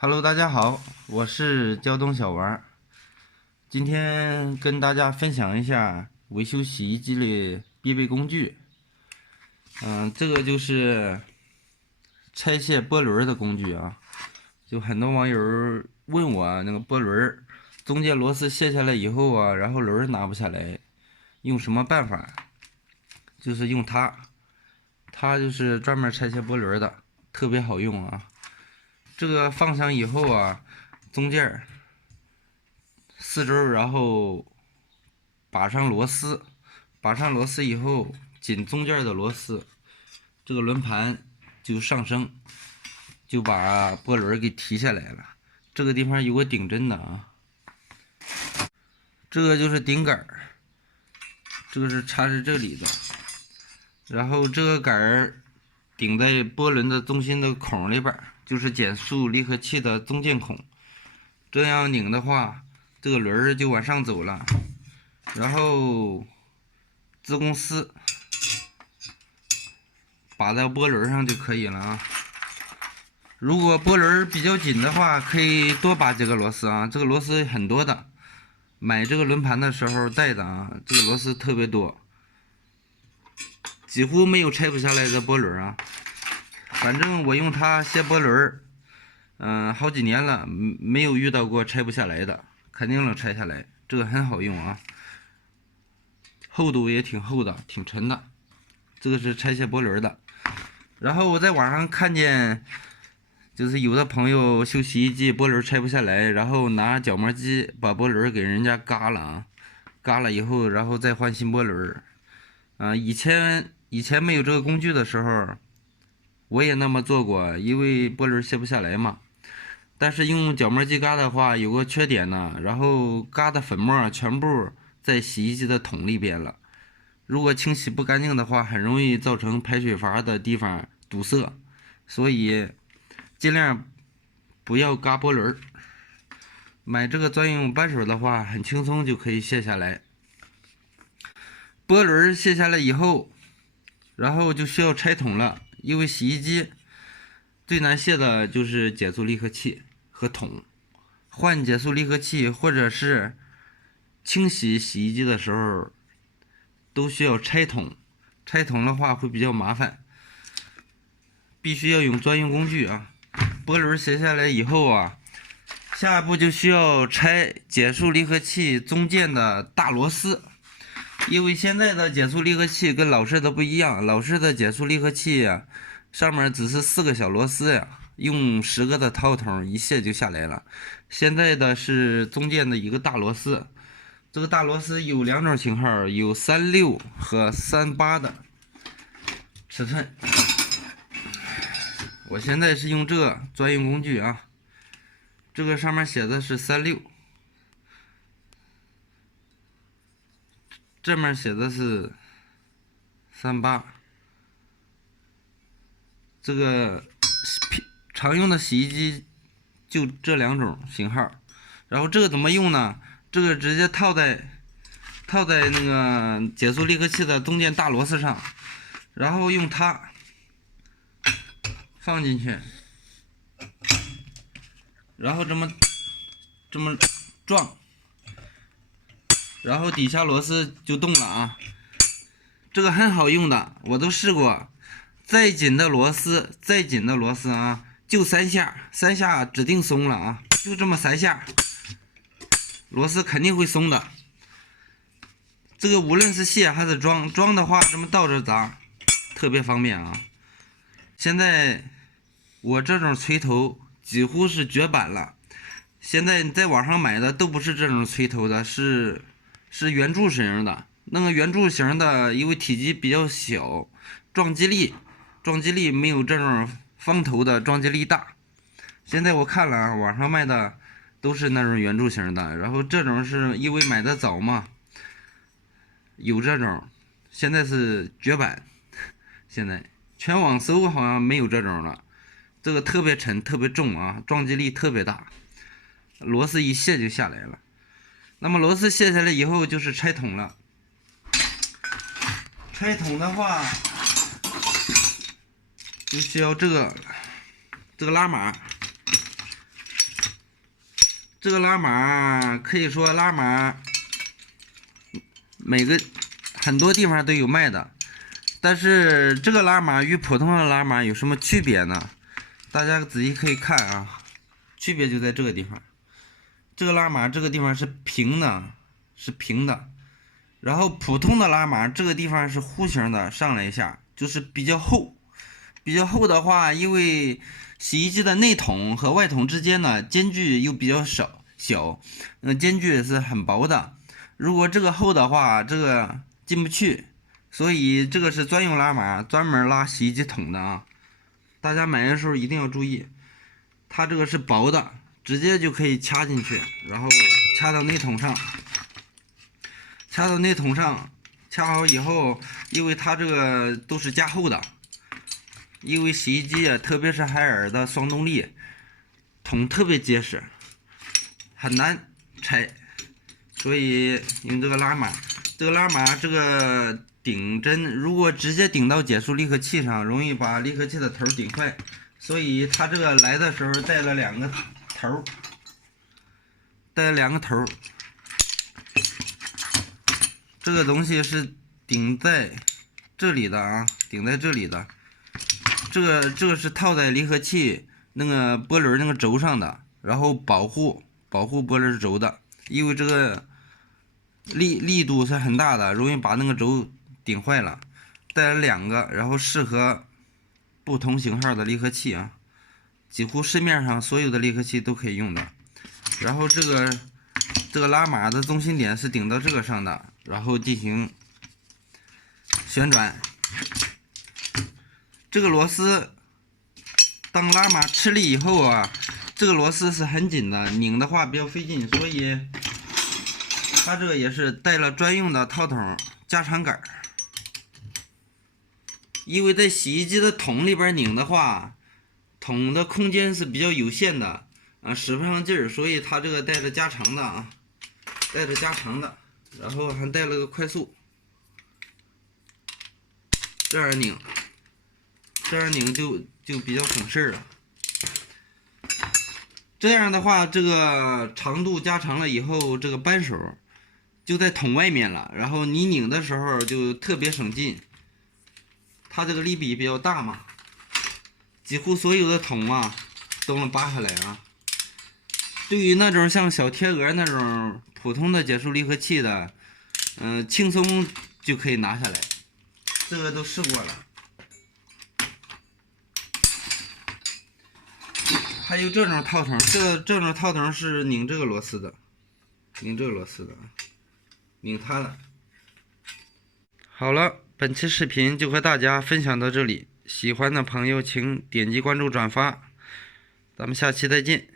Hello，大家好，我是胶东小王，今天跟大家分享一下维修洗衣机的必备工具。这个就是拆卸波轮的工具啊。就很多网友问我那个波轮中间螺丝卸下来以后啊，然后轮拿不下来，用什么办法？就是用它就是专门拆卸波轮的，特别好用啊。这个放上以后啊，中间四周，然后把上螺丝，把上螺丝以后，紧中间的螺丝，这个轮盘就上升，就把波轮给提下来了。这个地方有个顶针的啊，这个就是顶杆，这个是插在这里的，然后这个杆顶在波轮的中心的孔里边，就是减速离合器的中间孔。这样拧的话，这个轮就往上走了。然后自公丝把在波轮上就可以了啊。如果波轮比较紧的话，可以多拔几个螺丝啊。这个螺丝很多的，买这个轮盘的时候带的啊，这个螺丝特别多，几乎没有拆不下来的波轮啊。反正我用它卸波轮，好几年了，没有遇到过拆不下来的，肯定能拆下来。这个很好用啊，厚度也挺厚的，挺沉的。这个是拆卸波轮的。然后我在网上看见，就是有的朋友修洗衣机波轮拆不下来，然后拿角磨机把波轮给人家嘎了啊，嘎了以后，然后再换新波轮。以前没有这个工具的时候，我也那么做过，因为波轮卸不下来嘛。但是用角磨机嘎的话，有个缺点呢，然后嘎的粉末全部在洗衣机的桶里边了。如果清洗不干净的话，很容易造成排水阀的地方堵塞，所以尽量不要嘎波轮。买这个专用扳手的话，很轻松就可以卸下来。波轮卸下来以后，然后就需要拆桶了，因为洗衣机最难卸的就是减速离合器和桶。换减速离合器或者是清洗洗衣机的时候，都需要拆桶。拆桶的话会比较麻烦，必须要用专用工具啊。波轮卸下来以后啊，下一步就需要拆减速离合器中间的大螺丝。因为现在的减速离合器跟老式的不一样，老式的减速离合器呀，上面只是4个小螺丝呀，用10个的套筒一卸就下来了。现在的是中间的一个大螺丝，这个大螺丝有2种型号，有36和38的尺寸。我现在是用这个专用工具啊，这个上面写的是36，这面写的是38。这个常用的洗衣机就这2种型号。然后这个怎么用呢？这个直接套在那个减速离合器的中间大螺丝上，然后用它放进去，然后这么撞，然后底下螺丝就动了啊。这个很好用的，我都试过。再紧的螺丝啊，就3下，3下指定松了啊，就这么3下，螺丝肯定会松的。这个无论是卸还是装的话，这么倒着砸，特别方便啊。现在我这种锤头几乎是绝版了，现在你在网上买的都不是这种锤头的，是圆柱形的。那个圆柱形的，因为体积比较小，撞击力没有这种方头的撞击力大。现在我看了啊，网上卖的都是那种圆柱形的，然后这种是因为买的早嘛，有这种，现在是绝版。现在全网搜好像没有这种了。这个特别沉，特别重啊，撞击力特别大，螺丝一卸就下来了。那么螺丝卸下来以后就是拆桶了。拆桶的话，就需要这个拉码，这个拉码可以说拉码很多地方都有卖的，但是这个拉码与普通的拉码有什么区别呢？大家仔细可以看啊，区别就在这个地方。这个拉码这个地方是平的，然后普通的拉码这个地方是弧形的，上来一下就是比较厚。比较厚的话，因为洗衣机的内筒和外筒之间呢间距又比较小，间距是很薄的。如果这个厚的话，这个进不去，所以这个是专用拉码，专门拉洗衣机桶的啊。大家买的时候一定要注意，它这个是薄的，直接就可以掐进去，然后掐到内筒上，掐好以后，因为它这个都是加厚的。因为洗衣机啊，特别是海尔的双动力桶特别结实，很难拆，所以用这个拉码。这个拉码这个顶针，如果直接顶到减速离合器上，容易把离合器的头顶坏，所以它这个来的时候带了两个头，这个东西是顶在这里的啊，顶在这里的。这个是套在离合器那个波轮那个轴上的，然后保护波轮轴的，因为这个力度是很大的，容易把那个轴顶坏了。带了两个，然后适合不同型号的离合器啊，几乎市面上所有的离合器都可以用的。然后这个拉码的中心点是顶到这个上的，然后进行旋转。这个螺丝当拉码吃力以后啊，这个螺丝是很紧的，拧的话比较费劲，所以它这个也是带了专用的套筒加长杆。因为在洗衣机的桶里边拧的话，桶的空间是比较有限的啊，使不上劲儿，所以它这个带着加长的啊，然后还带了个快速，这样拧就比较省事儿了。这样的话，这个长度加长了以后，这个扳手就在桶外面了，然后你拧的时候就特别省劲。它这个力比比较大嘛，几乎所有的桶啊都能拔下来啊。对于那种像小天鹅那种普通的减速离合器的，轻松就可以拿下来。这个都试过了。还有这种套筒，这种套筒是拧这个螺丝的，拧它的。好了，本期视频就和大家分享到这里，喜欢的朋友请点击关注转发，咱们下期再见。